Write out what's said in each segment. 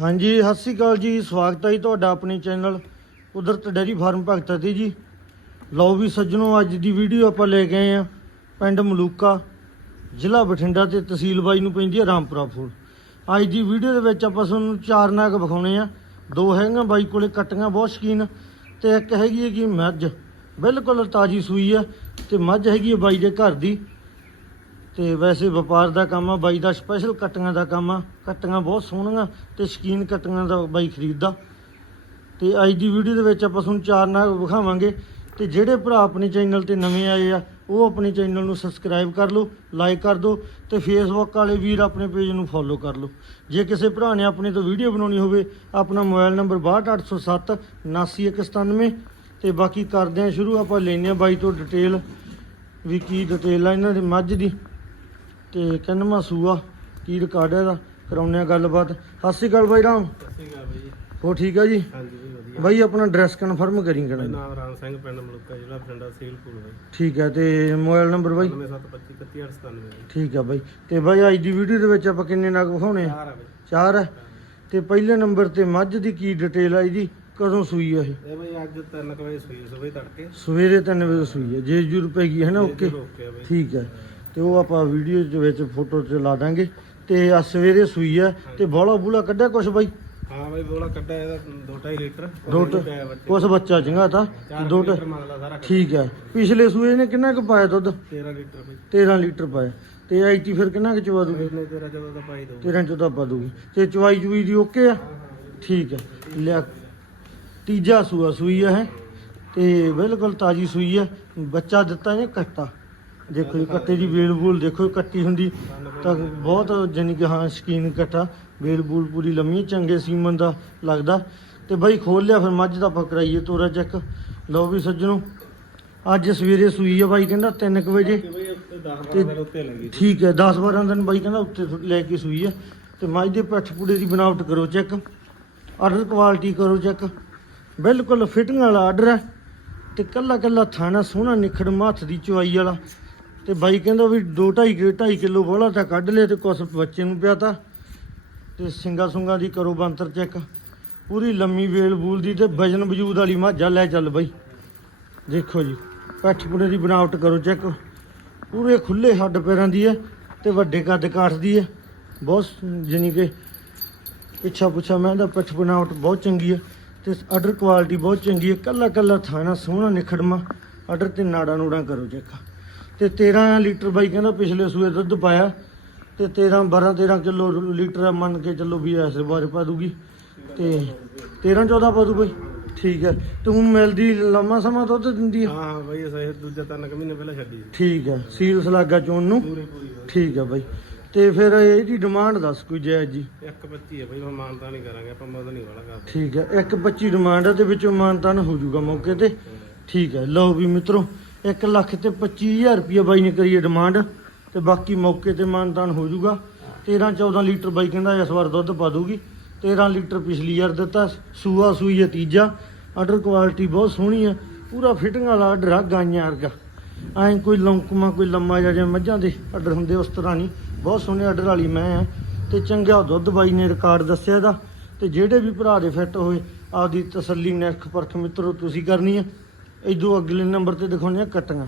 ਹਾਂਜੀ, ਸਤਿ ਸ਼੍ਰੀ ਅਕਾਲ ਜੀ। ਸਵਾਗਤ ਹੈ ਜੀ ਤੁਹਾਡਾ ਆਪਣੇ ਚੈਨਲ ਕੁਦਰਤ ਡੈਰੀ ਫਾਰਮ ਭਗਤ ਤੇ ਜੀ। ਲਓ ਵੀ ਸੱਜਣੋ, ਅੱਜ ਦੀ ਵੀਡੀਓ ਆਪਾਂ ਲੈ ਕੇ ਆਏ ਆ ਪਿੰਡ ਮਲੂਕਾ, ਜ਼ਿਲ੍ਹਾ ਬਠਿੰਡਾ ਤੇ ਤਹਿਸੀਲ ਬਾਈ ਨੂੰ ਪੈਂਦੀ ਹੈ ਰਾਮਪੁਰਾ ਫੂਲ। ਅੱਜ ਦੀ ਵੀਡੀਓ ਦੇ ਵਿੱਚ ਆਪਾਂ ਤੁਹਾਨੂੰ ਚਾਰ ਨਾਗ ਵਿਖਾਉਣੇ ਆ। ਦੋ ਹੈਗੀਆਂ ਬਾਈ ਕੋਲੇ ਕੱਟੀਆਂ, ਬਹੁਤ ਸ਼ਕੀਨ। ਤੇ ਇੱਕ ਹੈਗੀ ਹੈ ਕਿ ਮੱਝ। ਬਿਲਕੁਲ ਤਾਜੀ ਸੂਈ ਆ ਤੇ ਮੱਝ ਹੈਗੀ ਹੈ ਬਾਈ ਦੇ ਘਰ ਦੀ। ਤੇ ਵੈਸੇ ਵਪਾਰ ਦਾ ਕੰਮ ਆ, ਬਾਈ ਦਾ ਸਪੈਸ਼ਲ ਕੱਟੀਆਂ ਦਾ ਕੰਮ ਆ। ਕੱਟੀਆਂ ਬਹੁਤ ਸੋਹਣੀਆਂ ਤੇ ਸ਼ਕੀਨ ਕੱਟੀਆਂ ਦਾ ਬਾਈ ਖਰੀਦਦਾ। ਤੇ ਅੱਜ ਦੀ ਵੀਡੀਓ ਦੇ ਵਿੱਚ ਆਪਾਂ ਤੁਹਾਨੂੰ ਚਾਰ ਨਾਗ ਵਿਖਾਵਾਂਗੇ। ਤੇ ਜਿਹੜੇ ਭਰਾ ਆਪਣੇ ਚੈਨਲ ਤੇ ਨਵੇਂ ਆਏ ਆ, ਉਹ ਆਪਣੇ ਚੈਨਲ ਨੂੰ ਸਬਸਕ੍ਰਾਈਬ ਕਰ ਲਓ ਲਾਈਕ ਕਰ ਦਿਓ ਤੇ ਫੇਸਬੁੱਕ ਵਾਲੇ ਵੀਰ ਆਪਣੇ ਪੇਜ ਨੂੰ ਫੋਲੋ ਕਰ ਲਓ। ਜੇ ਕਿਸੇ ਭਰਾ ਨੇ ਆਪਣੇ ਤੋਂ ਵੀਡੀਓ ਬਣਾਉਣੀ ਹੋਵੇ, ਆਪਣਾ ਮੋਬਾਈਲ ਨੰਬਰ 62807 79197 ਤੇ ਬਾਕੀ ਕਰਦੇ ਆ ਸ਼ੁਰੂ, ਆਪਾਂ ਲੈਨੇ ਆ ਬਾਈ ਤੋਂ ਡਿਟੇਲ ਵੀ ਕੀ ਡਿਟੇਲ ਆ ਇਹਨਾਂ ਦੇ ਮੱਝ ਦੀ। ਤੇ ਕਿੰਨਵਾਂ ਸੂਆ ਕੀ ਰਿਕਾਰਡ ਹੈ ਇਹਦਾ? ਕਰਾਉਂਦੇ ਆ ਗੱਲਬਾਤ। ਸਤਿ ਸ਼੍ਰੀ ਅਕਾਲ ਬਾਈ ਰਾਮ। ਸਤਿ ਬਾਈ ਜੀ। ਹੋ ਠੀਕ ਆ ਜੀ? ਹਾਂਜੀ ਜੀ ਵਧੀਆ। ਬਾਈ ਆਪਣਾ ਐਡਰੈਸ ਕਨਫਰਮ ਕਰੀ ਮੇਰਾ ਨਾਮ ਰਾਮ ਸਿੰਘ ਪਿੰਡ ਮਲੂਕਾ ਜ਼ਿਲ੍ਹਾ ਬਠਿੰਡਾ ਸੀਲਪੁਰ ਬਾਈ। ਠੀਕ ਹੈ ਤੇ ਮੋਬਾਈਲ ਨੰਬਰ ਬਾਈ? 9725 ਠੀਕ ਆ ਬਾਈ। ਤੇ ਬਾਈ ਅੱਜ ਦੀ ਵੀਡੀਓ ਦੇ ਵਿੱਚ ਆਪਾਂ ਕਿੰਨੇ ਨਗ ਵਿਖਾਉਣੇ ਆ? ਚਾਰ ਆ ਬਾਈ। ਚਾਰ ਹੈ ਤੇ ਪਹਿਲੇ ਨੰਬਰ ਤੇ ਮੱਝ ਦੀ ਕੀ ਡਿਟੇਲ ਆ ਇਹਦੀ? ਕਦੋਂ ਸੂਈ ਆ ਇਹ? ਇਹ ਬਾਈ ਅੱਜ 3 ਵਜੇ ਸੂਈ ਸਵੇਰੇ ਤੜਕੇ। ਸਵੇਰੇ 3 ਵਜੇ ਸੂਈ ਹੈ ਜੇ ਜੂ ਰੁਪਏ ਕੀ ਹੈ ਨਾ ਓਕੇ। ਓਕੇ ਬਾਈ। ਠੀਕ ਹੈ ਤੇ ਉਹ ਆਪਾਂ ਵੀਡੀਓ ਦੇ ਵਿੱਚ ਫੋਟੋ ਚ ਲਾ ਦਾਂਗੇ। ਤੇ ਆ ਸਵੇਰੇ ਸੂਈ ਹੈ ਤੇ ਬੋਲਾ ਬੂਲਾ ਕੱਢਿਆ ਕੁਛ ਬਾਈ? ਹਾਂ ਬਾਈ ਬੋਲਾ ਕੱਢਿਆ ਇਹਦਾ 2.5 ਲੀਟਰ। ਦੋ ਟ- ਕੁਛ ਬੱਚਾ ਚੰਗਾ ਤਾਂ। ਦੋ ਸਾਰਾ ਠੀਕ ਹੈ ਪਿਛਲੇ ਸੂਏ ਨੇ ਕਿੰਨਾ ਕੁ ਪਾਇਆ ਦੁੱਧ? 13 ਲੀਟਰ ਬਾਈ। 13 ਲੀਟਰ ਪਾਇਆ। ਤੇ ਫਿਰ ਕਿੰਨਾ ਕੁ ਚਵਾ ਦੂਗੀ? ਇਹਨੇ ਤੇਰਾ ਜਦੋਂ ਦਾ ਪਾਈ ਦੋ 13 ਚੋਂ ਤਾਂ ਪਾ ਦੂਗੀ ਤੇ ਚਵਾਈ ਚੁਈ ਦੀ ਓਕੇ ਆ? ਠੀਕ ਹੈ ਲਿਆ। ਤੀਜਾ ਸੂਆ ਸੂਈ ਹੈ ਤੇ ਬਿਲਕੁਲ ਤਾਜੀ ਸੂਈ ਹੈ ਬੱਚਾ ਦਿੱਤਾ ਇਹਨੇ ਕੱਟਾ ਦੇਖੋ ਇਹ ਕੱਟੇ ਦੀ ਵੇਲ ਬੂਲ ਦੇਖੋ ਕੱਟੀ ਹੁੰਦੀ। ਤਾਂ ਬਹੁਤ ਜਾਨੀ ਕਿ ਹਾਂ ਸ਼ਕੀਨ ਕੱਟਾ। ਵੇਲ ਬੂਲ ਪੂਰੀ ਲੰਮੀ ਚੰਗੇ ਸੀਮਨ ਦਾ ਲੱਗਦਾ। ਤੇ ਬਾਈ ਖੋਲ ਲਿਆ ਫਿਰ ਮੱਝ ਦਾ ਆਪਾਂ ਕਰਾਈਏ ਤੋਰਾ ਚੈੱਕ। ਲਓ ਵੀ ਸੱਜਣੋ ਅੱਜ ਸਵੇਰੇ ਸੂਈ ਹੈ ਬਾਈ ਕਹਿੰਦਾ 3 ਵਜੇ। ਕਿ ਬਾਈ ਉੱਤੇ 10 12 ਦਿਨ ਉੱਤੇ ਲੱਗੀ। ਠੀਕ ਹੈ 10 12 ਦਿਨ ਬਾਈ ਕਹਿੰਦਾ ਉੱਤੇ ਲੈ ਕੇ ਸੂਈ ਹੈ ਤੇ ਮੱਝ ਦੇ ਪੱਠ ਪੂੜੇ ਦੀ ਬਣਾਵਟ ਕਰੋ ਚੈੱਕ। ਆਰਡਰ ਕੁਆਲਿਟੀ ਕਰੋ ਚੈੱਕ। ਬਿਲਕੁਲ ਫਿਟਿੰਗ ਵਾਲਾ ਆਰਡਰ ਹੈ। ਤੇ ਕੱਲਾ ਕੱਲਾ ਥਾਣਾ ਸੋਹਣਾ ਨਿਖੜ ਹੱਥ ਦੀ ਚੁਆਈ ਵਾਲਾ। ਤੇ ਬਾਈ ਕਹਿੰਦਾ ਵੀ 2 2.5 ਕਿਲੋ 2.5 ਕਿਲੋ ਬੋਲਾ ਤਾਂ ਕੱਢ ਲਿਆ ਤੇ ਕੁਛ ਬੱਚੇ ਨੂੰ ਪਿਆ ਤਾ ਤੇ ਸਿੰਗਾ ਸੁੰਗਾ ਦੀ ਕਰੋ ਬੰਤਰ ਚੈੱਕ। ਪੂਰੀ ਲੰਮੀ ਵੇਲ ਬੂਲ ਦੀ ਤੇ ਵਜਨ ਵਜੂਦ ਵਾਲੀ ਮਾਝਾ, ਲੈ ਚੱਲ ਬਾਈ। ਦੇਖੋ ਜੀ, ਪੱਠ ਪੁੜੇ ਦੀ ਬਣਾਵਟ ਕਰੋ ਚੈੱਕ। ਪੂਰੇ ਖੁੱਲੇ ਹੱਡ ਪੈਰਾਂ ਦੀ ਹੈ ਤੇ ਵੱਡੇ ਕੱਦ ਕਾਠ ਦੀ ਹੈ। ਬਹੁਤ ਜਾਣੀ ਕਿ ਪਿੱਛਾ ਪੁੱਛਾ ਮੈਂ ਦਾ ਪਿੱਠ ਬਣਾਵਟ ਬਹੁਤ ਚੰਗੀ ਹੈ ਤੇ ਆਰਡਰ ਕੁਆਲਿਟੀ ਬਹੁਤ ਚੰਗੀ ਹੈ। ਕੱਲਾ ਕੱਲਾ ਥਾਣਾ ਸੋਹਣਾ ਨਿਖੜਮਾ। ਆਰਡਰ ਤੇ ਨਾੜਾ ਨੂੜਾ ਕਰੋ ਚੈੱਕ। ਤੇ 13 ਲੀਟਰ ਬਾਈ ਕਹਿੰਦਾ ਪਿਛਲੇ ਸੂਏ ਦੁੱਧ ਪਾਇਆ ਤੇ 13 12 13 ਕਿਲੋ ਲੀਟਰ ਮੰਨ ਕੇ ਚੱਲੋ ਵੀ ਐਸੇ ਬਾਰੇ ਪਾ ਦੂਗੀ। ਤੇ 13 14 ਪਾ ਦੂ ਬਾਈ ਠੀਕ ਹੈ। ਤੇ ਮਿਲਦੀ ਲੰਮਾ ਸਮਾਂ ਦੁੱਧ ਦਿੰਦੀ ਹੈ ਹਾਂ ਬਾਈ ਇਹ ਸਹੀ ਦੂਜਾ ਤਿੰਨ ਕੁ ਮਹੀਨੇ ਪਹਿਲਾਂ ਛੱਡੀ। ਠੀਕ ਹੈ। ਸੀਲ ਸਲਾਗਾ ਚੋਣ ਨੂੰ। ਠੀਕ ਹੈ ਬਾਈ। ਤੇ ਫਿਰ ਇਹਦੀ ਡਿਮਾਂਡ ਦੱਸ ਕੋਈ ਜਾਇਜ਼ ਜੀ? ਇੱਕ 25 ਹੈ ਬਾਈ ਮੈਂ ਮਾਨਤਾ ਨਹੀਂ ਕਰਾਂਗੇ ਆਪਾਂ ਮੁੱਲ ਨਹੀਂ ਵਾਲਾ ਕਰਦੇ। ਠੀਕ ਹੈ। ਇੱਕ 25 ਡਿਮਾਂਡ ਹੈ ਤੇ ਵਿੱਚੋਂ ਮਾਨਤਾਨ ਹੋ ਜਾਊਗਾ ਮੌਕੇ ਤੇ। ਠੀਕ ਹੈ। ਲਓ ਵੀ ਮਿੱਤਰੋ 1 ਲੱਖ ਤੇ 25000 ਰੁਪਏ ਬਾਈ ਨੇ ਕਰੀਏ ਡਿਮਾਂਡ ਤੇ ਬਾਕੀ ਮੌਕੇ ਤੇ ਮਾਨਤਾਨ ਹੋ ਜਾਊਗਾ। 13 14 ਲੀਟਰ ਬਾਈ ਕਹਿੰਦਾ ਇਸ ਵਾਰ ਦੁੱਧ ਪਾ ਦੂਗੀ 13 ਲੀਟਰ ਪਿਛਲੀ ਵਾਰ ਦਿੱਤਾ, ਸੂਆ ਸੂਈ ਹੈ ਤੀਜਾ। ਆਰਡਰ ਕੁਆਲਿਟੀ ਬਹੁਤ ਸੋਹਣੀ ਹੈ, ਪੂਰਾ ਫਿਟਿੰਗ ਵਾਲਾ ਆਰਡਰ ਆ, ਗਾਈਆਂ ਵਰਗਾ। ਐਂ ਕੋਈ ਲੌਂਕਮਾ ਕੋਈ ਲੰਮਾ ਜਿਹਾ ਜਿਵੇਂ ਮੱਝਾਂ ਦੇ ਆਰਡਰ ਹੁੰਦੇ, ਉਸ ਤਰ੍ਹਾਂ ਨਹੀਂ। ਬਹੁਤ ਸੋਹਣੇ ਆਰਡਰ ਵਾਲੀ ਮੈਂ ਆ ਤੇ ਚੰਗਾ ਦੁੱਧ ਬਾਈ ਨੇ ਰਿਕਾਰਡ ਦੱਸਿਆ ਇਹਦਾ। ਤੇ ਜਿਹੜੇ ਵੀ ਭਰਾ ਦੇ ਫਿੱਟ ਹੋਏ, ਆਪਦੀ ਤਸੱਲੀ ਨਿਰਖ ਪਰਖ ਮਿੱਤਰੋ, ਤੁਸੀਂ ਕਰਨੀ ਆ ਇਦੋਂ ਅਗਲੇ ਨੰਬਰ ਤੇ ਦਿਖਾਉਣੇ ਆ ਕੱਟੀਆਂ।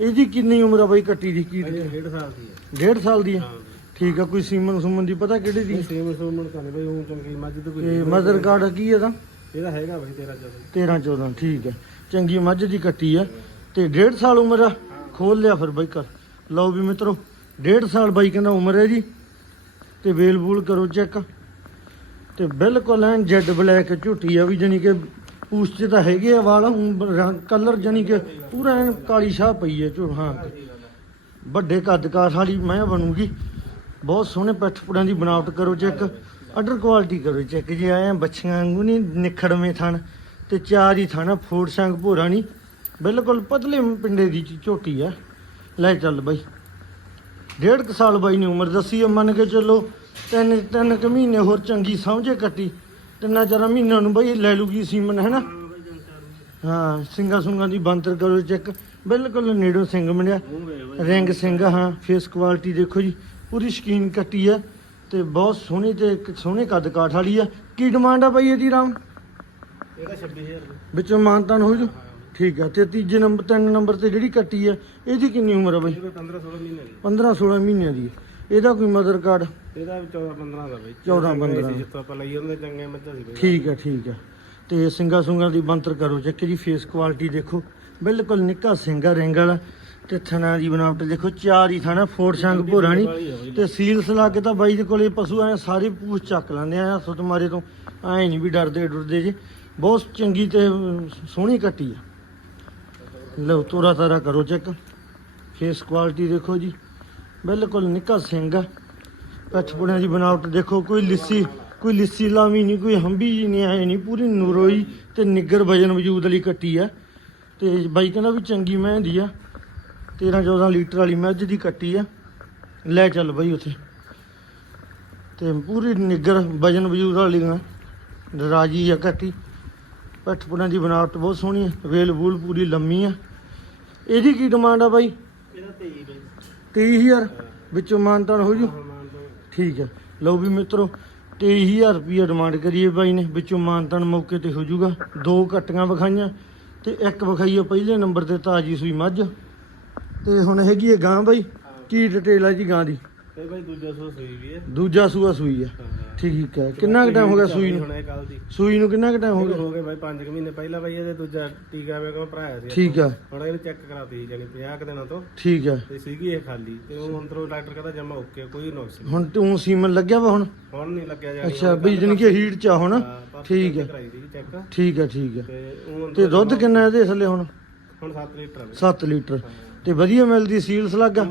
ਇਹਦੀ ਕਿੰਨੀ ਉਮਰ ਆ ਬਾਈ ਕੱਟੀ ਦੀ ਕੀ ਇਹ ਡੇਢ ਸਾਲ ਦੀ ਹੈ ਡੇਢ ਸਾਲ ਦੀ ਆ? ਹਾਂ। ਠੀਕ ਆ ਕੋਈ ਸੀਮਨ ਸੁਮਨ ਦੀ ਪਤਾ ਕਿਹੜੇ ਦੀ? ਇਹ ਸੇਮ ਸੋਮਣ ਬਈ ਉਹ ਚੰਗੀ ਮੱਝ ਤੋਂ ਕੋਈ ਤੇ ਮਦਰ ਕਾਰਡ ਕੀ ਇਹਦਾ? ਇਹਦਾ ਹੈਗਾ ਬਈ ਤੇਰਾ ਜਦੋਂ 13 14 ਠੀਕ ਹੈ ਚੰਗੀ ਮੱਝ ਦੀ ਕੱਟੀ ਆ। ਤੇ ਡੇਢ ਸਾਲ ਉਮਰ ਆ? ਖੋਲ ਲਿਆ ਫਿਰ ਬਾਈ ਕਰ ਲਓ ਵੀ ਮਿੱਤਰੋ ਡੇਢ ਸਾਲ ਬਾਈ ਕਹਿੰਦਾ ਉਮਰ ਹੈ ਜੀ ਤੇ ਵੇਲ ਬੂਲ ਕਰੋ ਚੈੱਕ। ਤੇ ਬਿਲਕੁਲ ਐਨ ਜੈਡ ਬਲੈਕ ਝੁੱਟੀ ਆ ਵੀ ਜਾਨੀ ਕਿ ਉਸ 'ਚ ਤਾਂ ਹੈਗੇ ਆ ਵਾਲ ਕਲਰ ਜਾਨੀ ਕਿ ਪੂਰਾ ਐਨ ਕਾਲੀ ਸ਼ਾਹ ਪਈ ਹੈ ਝੋ ਹਾਂ। ਵੱਡੇ ਕੱਦ ਕਾਠ ਵਾਲੀ ਮੈਂ ਬਣੂਗੀ। ਬਹੁਤ ਸੋਹਣੇ ਪੱਠ ਪੁੜਾਂ ਦੀ ਬਣਾਵਟ ਕਰੋ ਚੈੱਕ। ਅਡਰ ਕੁਆਲਿਟੀ ਕਰੋ ਚੈੱਕ। ਜੇ ਆਏ ਆ ਬੱਚੀਆਂ ਵਾਂਗੂ ਨਹੀਂ ਨਿਖੜਵੇਂ ਥਣ ਤੇ ਚਾਰ ਹੀ ਥਣ ਆ, ਫੋੜ ਸੰਗ ਭੋਰਾ ਨਹੀਂ ਬਿਲਕੁਲ ਪਤਲੇ ਪਿੰਡੇ ਦੀ ਝੋਟੀ ਆ ਲੈ ਚੱਲ ਬਾਈ। ਡੇਢ ਕੁ ਸਾਲ ਬਾਈ ਨੇ ਉਮਰ ਦੱਸੀ ਆ ਮੰਨ ਕੇ ਚੱਲੋ। ਤਿੰਨ ਤਿੰਨ ਕੁ ਮਹੀਨੇ ਹੋਰ ਚੰਗੀ ਸਮਝੇ ਕੱਟੀ। ਤਿੰਨਾਂ ਚਾਰਾਂ ਮਹੀਨਿਆਂ ਨੂੰ ਬਾਈ ਲੈ ਲੂਗੀ ਸੀਮਨ ਹੈ ਨਾ ਹਾਂ ਸਿੰਘਾ ਸੁੰਗਾ ਦੀ ਬੰਤਰ ਕਰੋ ਚੈੱਕ ਬਿਲਕੁਲ ਨੇੜੋਂ ਸਿੰਘ ਮਿਲਿਆ ਰਿੰਗ ਸਿੰਘ ਹਾਂ ਫੇਸ ਕੁਆਲਿਟੀ ਦੇਖੋ ਜੀ ਪੂਰੀ ਸ਼ਕੀਨ ਕੱਟੀ ਆ ਤੇ ਬਹੁਤ ਸੋਹਣੀ ਤੇ ਸੋਹਣੇ ਕੱਦ ਕਾਠ ਵਾਲੀ ਆ। ਕੀ ਡਿਮਾਂਡ ਆ ਬਾਈ ਇਹਦੀ ਰਾਮ ਇਹਦਾ 26000 ਰੁਪਏ। ਵਿੱਚੋਂ ਮਾਨਤਾਨ ਹੋ ਜੂ? ਠੀਕ ਆ ਤੇ ਤੀਜੇ ਨੰਬਰ ਤਿੰਨ ਨੰਬਰ ਤੇ ਜਿਹੜੀ ਕੱਟੀ ਆ ਇਹਦੀ ਕਿੰਨੀ ਉਮਰ ਆ ਬਾਈ? ਇਹਦੇ 15 16 ਮਹੀਨੇ ਦੀ। 15 16 ਮਹੀਨਿਆਂ ਦੀ। ਇਹਦਾ ਕੋਈ ਮਦਰ ਕਾਰਡ? ਇਹਦਾ ਵੀ 14 15 ਦਾ ਬਈ। 14 15 ਜਿੱਥੋਂ ਆਪਾਂ ਲਈ ਉਹਦੇ ਚੰਗੇ ਮੱਝਾਂ ਸੀ ਬਈ। ਠੀਕ ਆ ਠੀਕ ਆ ਤੇ ਸਿੰਗਾ ਸੁੰਗਾ ਦੀ ਬੰਤਰ ਕਰੋ। ਚੈੱਕ ਜੀ ਫੇਸ ਕੁਆਲਿਟੀ ਦੇਖੋ। ਬਿਲਕੁਲ ਨਿੱਕਾ ਸਿੰਗਾ ਰਿੰਗ ਵਾਲਾ। ਤੇ ਥਣਾ ਦੀ ਬਣਾਵਟ ਦੇਖੋ। ਚਾਰ ਹੀ ਥਾਣਾ ਫੋੜ ਸੰਗ ਭੋਰਾਣੀ ਤੇ ਸੀਲਸ ਲਾ ਕੇ ਤਾਂ ਬਾਈ ਦੇ ਕੋਲੇ ਪਸ਼ੂ ਐ ਸਾਰੇ ਪੂਛ ਚੱਕ ਲੈਂਦੇ ਆ। ਸੁਤ ਮਾਰੇ ਤੋਂ ਐ ਨਹੀਂ ਵੀ ਡਰਦੇ ਡਰਦੇ ਜੀ। ਬਹੁਤ ਚੰਗੀ ਤੇ ਸੋਹਣੀ ਕੱਟੀ ਆ। ਲਓ ਤੋਰਾ ਤਾਰਾ ਕਰੋ ਚੈੱਕ। ਫੇਸ ਕੁਆਲਿਟੀ ਦੇਖੋ ਜੀ। ਬਿਲਕੁਲ ਨਿੱਕਾ ਸਿੰਘ ਹੈ। ਪੱਛ ਪੁੜਿਆਂ ਦੀ ਬਣਾਵਟ ਦੇਖੋ, ਕੋਈ ਲਿੱਸੀ ਕੋਈ ਲਿੱਸੀ ਲਾਵੀ ਨਹੀਂ, ਕੋਈ ਹੰਬੀ ਜੀ ਨਹੀਂ, ਐ ਨਹੀਂ, ਪੂਰੀ ਨਰੋਈ ਤੇ ਨਿੱਗਰ ਵਜਨ ਵਜੂਦ ਵਾਲੀ ਕੱਟੀ ਆ ਤੇ ਬਾਈ ਕਹਿੰਦਾ ਵੀ ਚੰਗੀ ਮਹਿੰਦੀ ਆ। 13 14 ਲੀਟਰ ਵਾਲੀ ਮੱਝ ਦੀ ਕੱਟੀ ਆ। ਲੈ ਚੱਲ ਬਈ ਉੱਥੇ। ਤੇ ਪੂਰੀ ਨਿੱਗਰ ਵਜਨ ਵਜੂਦ ਵਾਲੀ ਆ। ਰਾਜੀ ਆ ਕੱਟੀ। ਪੱਠ ਪੁੜਾਂ ਦੀ ਬਣਾਵਟ ਬਹੁਤ ਸੋਹਣੀ ਆ। ਵੇਲ ਵੂਲ ਪੂਰੀ ਲੰਮੀ ਆ। ਇਹਦੀ ਕੀ ਡਿਮਾਂਡ ਆ ਬਾਈ? ਇਹਦਾ 23 ਬਈ। 23000 ਵਿੱਚੋਂ ਮਾਨਤਾਨ ਹੋ ਜੂ? ਫਰਮਾਨ ਤੋਂ ਠੀਕ ਹੈ। ਲਓ ਵੀ ਮਿੱਤਰੋ 23000 ਰੁਪਏ ਡਿਮਾਂਡ ਕਰੀਏ ਬਾਈ ਨੇ ਵਿੱਚੋਂ ਮਾਨਤਾਨ ਮੌਕੇ ਤੇ ਹੋ ਜਾਊਗਾ ਦੋ ਕੱਟੀਆਂ ਵਿਖਾਈਆਂ ਤੇ ਇੱਕ ਵਿਖਾਈ ਆ ਪਹਿਲੇ ਨੰਬਰ ਤੇ ਤਾਜੀ ਸੂਈ ਮੱਝ। ਤੇ ਹੁਣ ਹੈਗੀ ਹੈ ਗਾਂ ਬਾਈ। ਕੀ ਡਿਟੇਲ ਹੈ ਜੀ ਗਾਂ ਦੀ? ਤੇ ਬਈ ਦੂਜਾ ਸੋ ਸਹੀ ਵੀ ਹੈ। ਦੂਜਾ ਸੂਆ ਸੂਈ ਹੈ। ਠੀਕ ਹੈ। ਕਿੰਨਾ ਕੁ ਟਾਈਮ ਹੋ ਗਿਆ ਸੂਈ ਨੂੰ? ਹੁਣ ਇਹ ਕੱਲ ਦੀ। ਸੂਈ ਨੂੰ ਕਿੰਨਾ ਕੁ ਟਾਈਮ ਹੋ ਗਿਆ? ਹੋ ਗਏ ਬਾਈ 5 ਮਹੀਨੇ ਪਹਿਲਾਂ ਬਾਈ ਇਹਦੇ ਦੂਜਾ ਟੀਕਾ ਵੇ ਕੋ ਭਰਾਇਆ ਸੀ ਠੀਕ ਹੈ ਹੁਣ ਇਹਨੂੰ ਚੈੱਕ ਕਰਾਤੀ ਜਾਨੀ 50 ਕੁ ਦਿਨਾਂ ਤੋਂ। ਠੀਕ ਹੈ ਤੇ ਸੀਗੀ ਇਹ ਖਾਲੀ। ਤੇ ਉਹ ਅੰਦਰੋਂ ਡਾਕਟਰ ਕਹਿੰਦਾ ਜਮਾ ਓਕੇ ਕੋਈ ਨੁਕਸ ਨਹੀਂ। ਹੁਣ ਤੂੰ ਸੀਮਨ ਲੱਗਿਆ ਵਾ ਹੁਣ? ਹੁਣ ਨਹੀਂ ਲੱਗਿਆ ਜਾਨੀ ਅੱਛਾ ਬਈ ਜਾਣੀ ਕਿ ਹੀਟ ਚ ਆ ਹੁਣ। ਠੀਕ ਹੈ। ਠੀਕ ਹੈ ਠੀਕ ਹੈ ਤੇ ਦੁੱਧ ਕਿੰਨਾ ਇਹਦੇ ਥੱਲੇ ਹੁਣ? ਹੁਣ 7 ਲੀਟਰ ਆ ਬਈ। 7 ਲੀਟਰ। ਤੇ ਵਧੀਆ ਮਿਲਦੀ ਸੀਲਸ ਲੱਗਾ?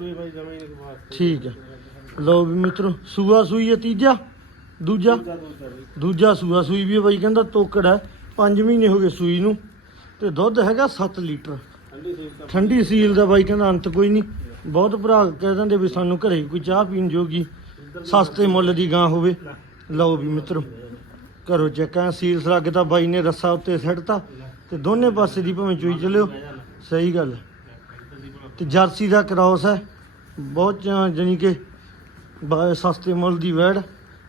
ਠੀਕ ਹੈ ਲਓ ਵੀ ਮਿੱਤਰੋ ਸੂਆ ਸੂਈ ਹੈ ਤੀਜਾ। ਦੂਜਾ ਦੂਜਾ ਸੂਆ, ਸੂਈ ਵੀ ਬਾਈ, ਕਹਿੰਦਾ ਤੋਕੜ ਹੈ। 5 ਮਹੀਨੇ ਹੋ ਗਏ ਸੂਈ ਨੂੰ, ਤੇ ਦੁੱਧ ਹੈਗਾ 7 ਲੀਟਰ। ਠੰਡੀ ਸੀਲ ਦਾ ਬਾਈ, ਕਹਿੰਦਾ ਅੰਤ ਕੋਈ ਨਹੀਂ। ਬਹੁਤ ਭਰਾ ਕਹਿ ਦਿੰਦੇ ਵੀ ਸਾਨੂੰ ਘਰੇ ਕੋਈ ਚਾਹ ਪੀਣ ਜੋਗੀ, ਸਸਤੇ ਮੁੱਲ ਦੀ ਗਾਂ ਹੋਵੇ। ਲਓ ਵੀ ਮਿੱਤਰੋ, ਕਰੋ ਚੈੱਕਾਂ ਸੀਲ ਲੱਗ ਤਾਂ ਬਾਈ ਨੇ ਰੱਸਾ ਉੱਤੇ ਸਿੱਟਤਾ। ਤੇ ਦੋਨੇ ਪਾਸੇ ਦੀ ਭਾਵੇਂ ਚੋਈ ਚੱਲਿਓ, ਸਹੀ ਗੱਲ ਹੈ। ਤੇ ਜਰਸੀ ਦਾ ਕ੍ਰਾਸ ਹੈ, ਬਹੁਤ ਜ- ਜਾਣੀ ਕਿ, ਬ- ਸਸਤੇ ਮੁੱਲ ਦੀ ਵੈੜ।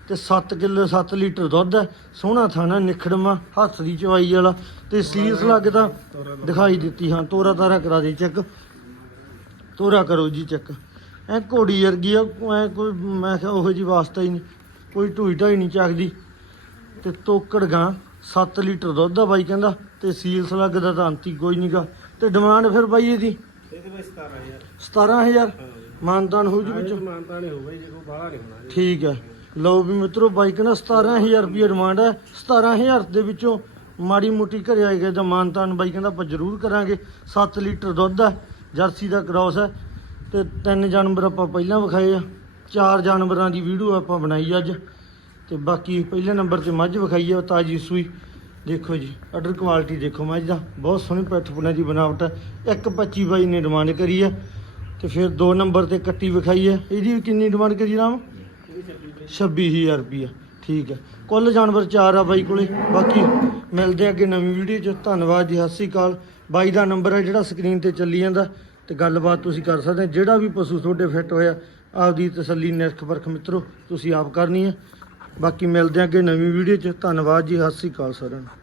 ਤੇ 7 ਕਿਲੋ 7 ਲੀਟਰ ਦੁੱਧ ਹੈ ਸੋਹਣਾ ਥਾਣਾ ਨਿਖੜਮਾ ਹੱਥ ਦੀ ਚਵਾਈ ਵਾਲਾ। ਤੇ ਸੀਲਸ ਲੱਗਦਾ ਦਿਖਾਈ ਦਿੱਤੀ ਹਾਂ ਤੋਰਾ ਤਾਰਾ ਕਰਾ ਦੇ ਚੈੱਕ। ਤੋਰਾ ਕਰੋ ਜੀ ਚੈੱਕ। ਐ ਘੋੜੀ ਵਰਗੀ ਆ ਐ ਕੋਈ ਮੈਂ ਕਿਹਾ ਉਹੋ ਜੀ ਵਾਸਤਾ ਹੀ ਨਹੀਂ ਕੋਈ ਢੂਈ ਢਾਈ ਨਹੀਂ ਚੱਕਦੀ। ਤੇ ਤੋਕੜ ਗਾਂ 7 ਲੀਟਰ ਦੁੱਧ ਆ ਬਾਈ ਕਹਿੰਦਾ ਤੇ ਸੀਲਸ ਲੱਗਦਾ ਤਾਂ ਅੰਤੀ ਕੋਈ ਨਹੀਂਗਾ ਤੇ ਡਿਮਾਂਡ ਫਿਰ ਬਾਈ ਇਹਦੀ? ਇਹਦੇ ਵਿੱਚ 17000 17000 ਹਾਂ ਮਾਨਦਾਨ ਹੋ ਜੂ। ਵਿੱਚ? ਵਿੱਚੋਂ ਮਾਨਤਾ ਨਹੀਂ ਹੋਊਗਾ ਜੇ ਕੋਈ ਬਾਹਲਾ ਨਹੀਂ ਹੋਣਾ ਠੀਕ ਹੈ। ਲਓ ਵੀ ਮਿੱਤਰੋ ਬਾਈ ਕਹਿੰਦਾ 17000 ਰੁਪਏ ਡਿਮਾਂਡ ਹੈ। 17000 ਦੇ ਵਿੱਚੋਂ ਮਾੜੀ ਮੋਟੀ ਘਰੇ ਆਏਗਾ ਤਾਂ ਮਾਨਤਾਨ ਬਾਈ ਕਹਿੰਦਾ ਆਪਾਂ ਜ਼ਰੂਰ ਕਰਾਂਗੇ। 7 ਲੀਟਰ ਦੁੱਧ ਹੈ, ਜਰਸੀ ਦਾ ਕ੍ਰਾਸ ਹੈ ਤੇ ਤਿੰਨ ਜਾਨਵਰ ਆਪਾਂ ਪਹਿਲਾਂ ਵਿਖਾਏ ਆ। ਚਾਰ ਜਾਨਵਰਾਂ ਦੀ ਵੀਡੀਓ ਆਪਾਂ ਬਣਾਈ ਅੱਜ ਤੇ ਬਾਕੀ ਪਹਿਲੇ ਨੰਬਰ ਤੇ ਮੱਝ ਵਿਖਾਈ ਆ, ਤਾਜੀ ਸੂਈ। ਦੇਖੋ ਜੀ ਆਰਡਰ ਕੁਆਲਿਟੀ ਦੇਖੋ ਮੱਝ ਦਾ। ਬਹੁਤ ਸੋਹਣੀ ਪੈਠ ਪੁਣਾ ਦੀ ਬਣਾਵਟ ਹੈ। 125 ਬਾਈ ਨੇ ਡਿਮਾਂਡ ਕਰੀ ਹੈ ਤੇ ਫਿਰ ਦੋ ਨੰਬਰ ਤੇ ਕੱਟੀ ਵਿਖਾਈ ਹੈ। ਇਹਦੀ ਵੀ ਕਿੰਨੀ ਡਿਮਾਂਡ ਕਰੀ ਰਾਮ? 26000 ਰੁਪਿਆ ਠੀਕ ਹੈ। ਕੁੱਲ ਜਾਨਵਰ ਚਾਰ ਆ ਬਾਈ ਕੋਲੇ। ਬਾਕੀ ਮਿਲਦੇ ਆ ਅੱਗੇ ਨਵੀਂ ਵੀਡੀਓ 'ਚ। ਧੰਨਵਾਦ ਜੀ, ਸਤਿ ਸ਼੍ਰੀ ਅਕਾਲ। ਬਾਈ ਦਾ ਨੰਬਰ ਹੈ ਜਿਹੜਾ ਸਕਰੀਨ ਤੇ ਚੱਲੀ ਜਾਂਦਾ ਤੇ ਗੱਲਬਾਤ ਤੁਸੀਂ ਕਰ ਸਕਦੇ ਜਿਹੜਾ ਵੀ ਪਸ਼ੂ ਤੁਹਾਡੇ ਫਿੱਟ ਹੋਇਆ, ਆਪਦੀ ਤਸੱਲੀ, ਨਿਰਖ, ਪਰਖ ਮਿੱਤਰੋ, ਤੁਸੀਂ ਆਪ ਕਰਨੀ ਹੈ। ਬਾਕੀ ਮਿਲਦੇ ਆ ਅੱਗੇ ਨਵੀਂ ਵੀਡੀਓ 'ਚ। ਧੰਨਵਾਦ ਜੀ, ਸਤਿ ਸ਼੍ਰੀ ਅਕਾਲ ਸਾਰਿਆਂ ਨੂੰ।